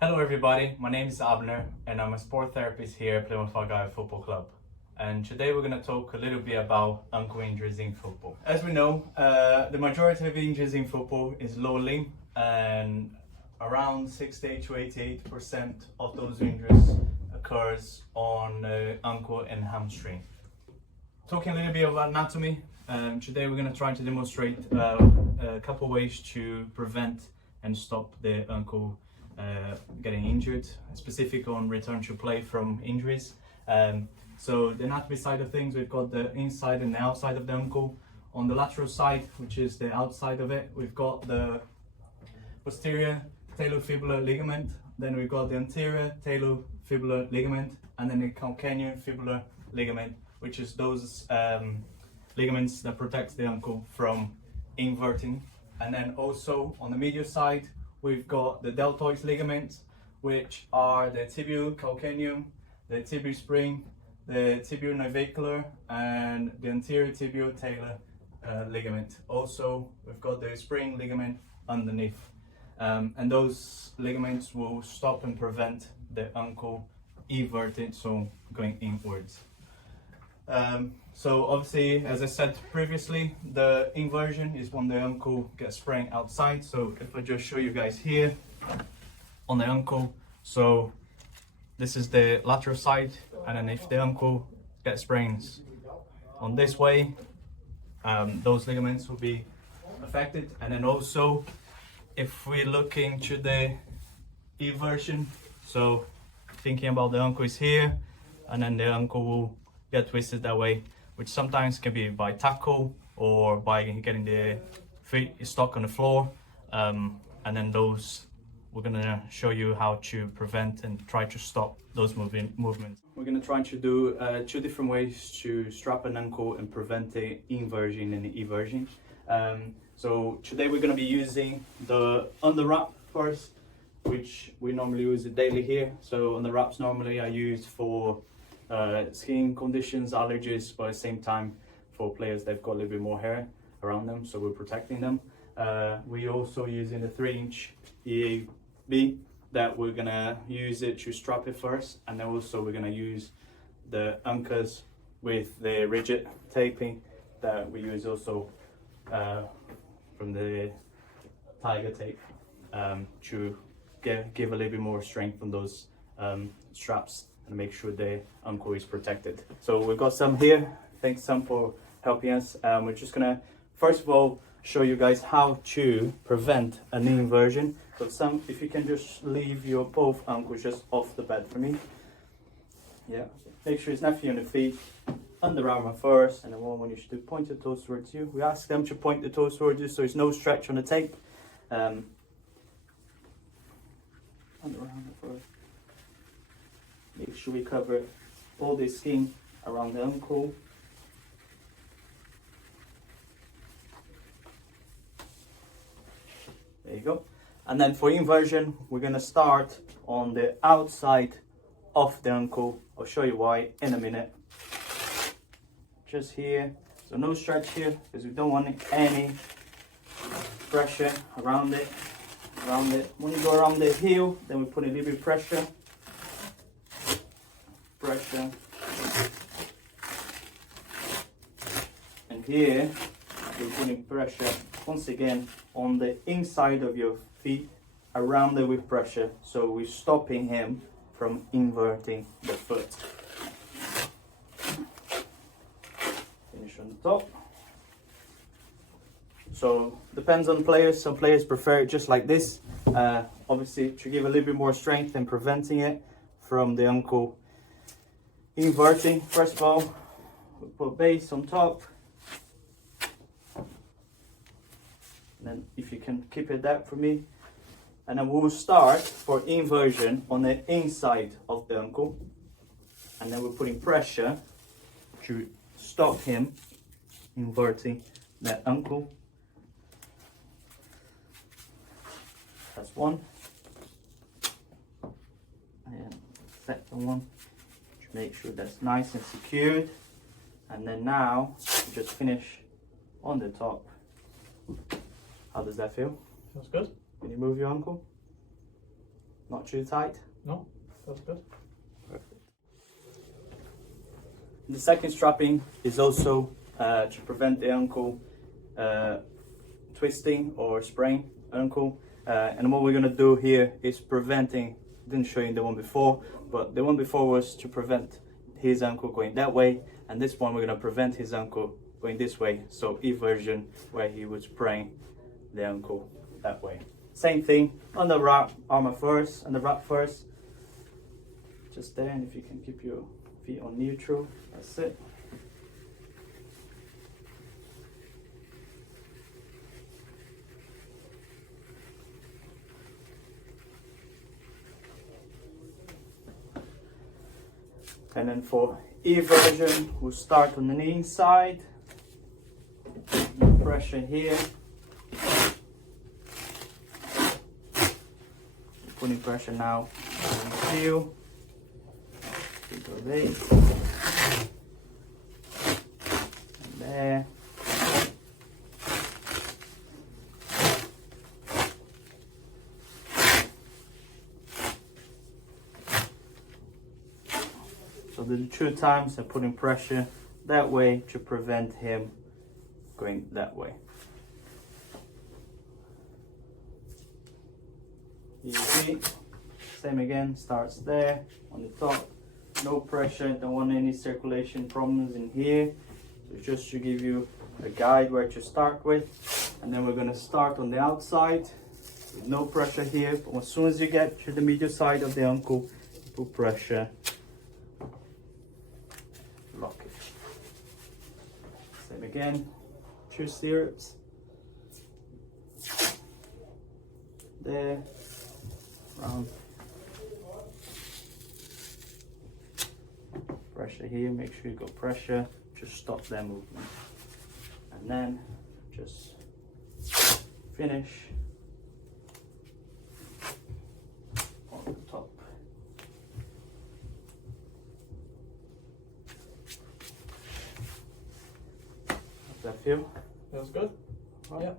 Hello everybody, my name is Abner and I'm a sport therapist here at Plymouth Argyle Football Club. And today we're going to talk a little bit about ankle injuries in football. As we know, the majority of injuries in football is lower limb, and around 60 to 88% of those injuries occurs on ankle and hamstring. Talking a little bit about anatomy, today we're going to try to demonstrate a couple ways to prevent and stop the ankle getting injured, specific on return to play from injuries. So the anatomy side of things, we've got the inside and the outside of the ankle. On the lateral side, which is the outside of it, we've got the posterior talofibular ligament, then we've got the anterior talofibular ligament, and then the calcaneal fibular ligament, which is those ligaments that protect the ankle from inverting. And then also on the medial side, we've got the deltoid ligaments, which are the tibial calcaneum, the tibial spring, the tibial navicular, and the anterior tibial talar ligament. Also, we've got the spring ligament underneath. And those ligaments will stop and prevent the ankle everting, so going inwards. So obviously, as I said previously, the inversion is when the ankle gets sprained outside. So if I just show you guys here on the ankle, so this is the lateral side, and then if the ankle gets sprained on this way, those ligaments will be affected. And then also, if we look into the eversion, so thinking about the ankle is here, and then the ankle will get twisted that way, which sometimes can be by tackle or by getting the feet stuck on the floor. And then those, we're gonna show you how to prevent and try to stop those movements. We're gonna try to do two different ways to strap an ankle and prevent the inversion and the eversion. So today we're gonna be using the under wrap first, which we normally use it daily here. So on the wraps normally I use for skin conditions, allergies, but at the same time for players they've got a little bit more hair around them, so we're protecting them. We also using the 3-inch EAB that we're gonna use it to strap it first, and then also we're gonna use the anchors with the rigid taping that we use also from the Tiger tape to give a little bit more strength on those straps and make sure the ankle is protected. So we've got some here. Thanks Sam for helping us. We're just gonna first of all show you guys how to prevent an inversion. So Sam, if you can just leave your both ankles just off the bed for me. Yeah, make sure it's nothing on the feet. Underarm first, and then when you should point the toes towards you. We ask them to point the toes towards you so there's no stretch on the tape. Underarm first. Make sure we cover all the skin around the ankle. There you go. And then for inversion, we're gonna start on the outside of the ankle. I'll show you why in a minute. Just here, so no stretch here, because we don't want any pressure around it. When you go around the heel, then we put a little bit of pressure. And here we're putting pressure once again on the inside of your feet, around it with pressure, so we're stopping him from inverting the foot. Finish on the top. So depends on players. Some players prefer it just like this, obviously to give a little bit more strength and preventing it from the ankle inverting. First of all, we put base on top, and then if you can keep it that for me, and then we'll start for inversion on the inside of the ankle, and then we're putting pressure to stop him inverting that ankle. That's one, and second one. Make sure that's nice and secured, and then now just finish on the top. How does that feel? Feels good. Can you move your ankle? Not too tight? No, that's good. Perfect. The second strapping is also to prevent the ankle twisting or sprain ankle. And what we're going to do here is preventing, didn't show you the one before, but the one before was to prevent his ankle going that way, and this one we're going to prevent his ankle going this way, so eversion, where he would sprain the ankle that way. Same thing on the armor first, and the wrap first, just there, and if you can keep your feet on neutral, that's it. And then for eversion, we'll start on the inside. Pressure here. Putting pressure now on the heel. And there. So the 2 times I'm putting pressure that way to prevent him going that way. You see, same again, starts there on the top, no pressure, don't want any circulation problems in here. So just to give you a guide where to start with. And then we're going to start on the outside with no pressure here, but as soon as you get to the medial side of the ankle, put pressure. Lock it. Same again, 2 stirrups. There, round. Pressure here, make sure you got pressure, just stop their movement. And then just finish on the top. That feel? Feels good. Right. Yeah.